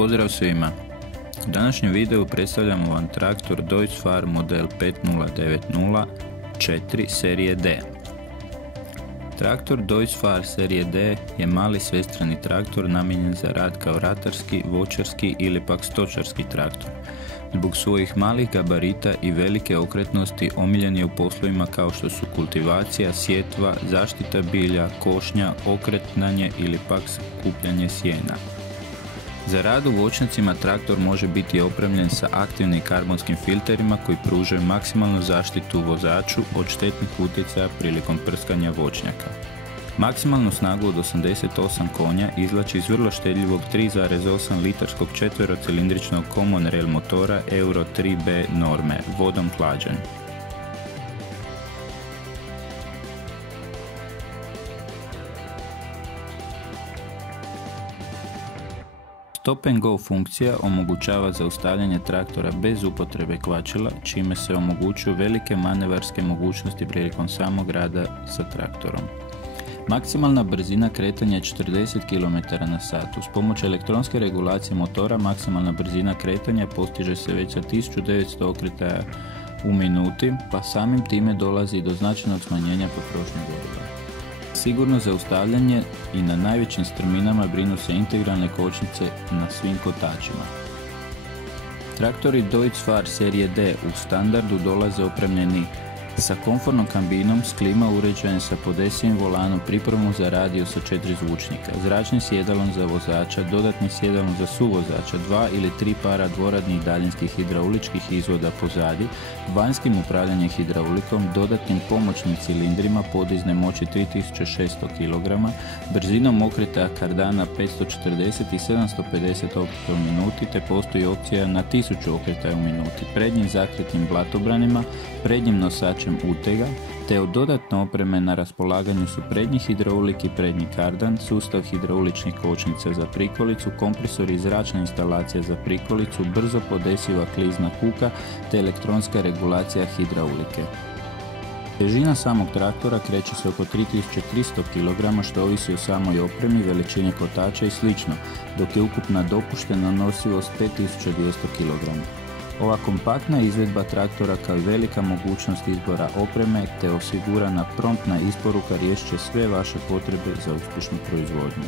Pozdrav svima! U današnjem videu predstavljamo vam traktor Deutz-Fahr model 5090 4 serije D. Traktor Deutz-Fahr serije D je mali svestrani traktor namijenjen za rad kao ratarski, voćarski ili pak stočarski traktor. Zbog svojih malih gabarita i velike okretnosti omiljen je u poslovima kao što su kultivacija, sjetva, zaštita bilja, košnja, okretanje ili pak skupljanje sjena. Za rad u voćnjacima traktor može biti opremljen sa aktivnim karbonskim filterima koji pružaju maksimalnu zaštitu vozaču od štetnih utjecaja prilikom prskanja voćnjaka. Maksimalnu snagu od 88 konja izvlači iz vrlo štedljivog 3,8 litarskog četverocilindričnog Common Rail motora Euro 3B norme, vodom hlađen. Stop and go funkcija omogućava zaustavljanje traktora bez upotrebe kvačila, čime se omogućuju velike manevarske mogućnosti prilikom samog rada sa traktorom. Maksimalna brzina kretanja je 40 km/h. Uz pomoć elektronske regulacije motora maksimalna brzina kretanja postiže se već sa 1900 okretaja u minuti, pa samim time dolazi do značajnog smanjenja potrošnje goriva. Sigurno zaustavljanje i na najvećim strminama brinu se integralne kočnice na svim kotačima. Traktori Deutz-Fahr serije D u standardu dolaze opremljeni sa komfortnom kabinom s klima uređajem sa podesivim volanom, pripremom za radio sa 4 zvučnika, zračnim sjedalom za vozača, dodatnim sjedalom za suvozača, 2 ili 3 para dvoradnih daljinskih hidrauličkih izvoda pozadi, vanjskim upravljanjem hidraulikom, dodatnim pomoćnim cilindrima podizne moći 3600 kg, brzinom okretaja kardana 540 i 750 okretaja u minuti, te postoji opcija na 1000 okretaja u minuti, prednjim zakretnim blatobranima, prednjim nosačem utega, te od dodatne opreme na raspolaganju su prednji hidraulik i prednji kardan, sustav hidrauličnih kočnica za prikolicu, kompresor i zračna instalacija za prikolicu, brzo podesiva klizna kuka te elektronska regulacija hidraulike. Težina samog traktora kreće se oko 3300 kg što ovisi o samoj opremi, veličini kotača i sl., dok je ukupna dopuštena nosivost 5200 kg. Ova kompaktna izvedba traktora kao i velika mogućnost izbora opreme te osigurana promptna isporuka riješit će sve vaše potrebe za uspješnu proizvodnju.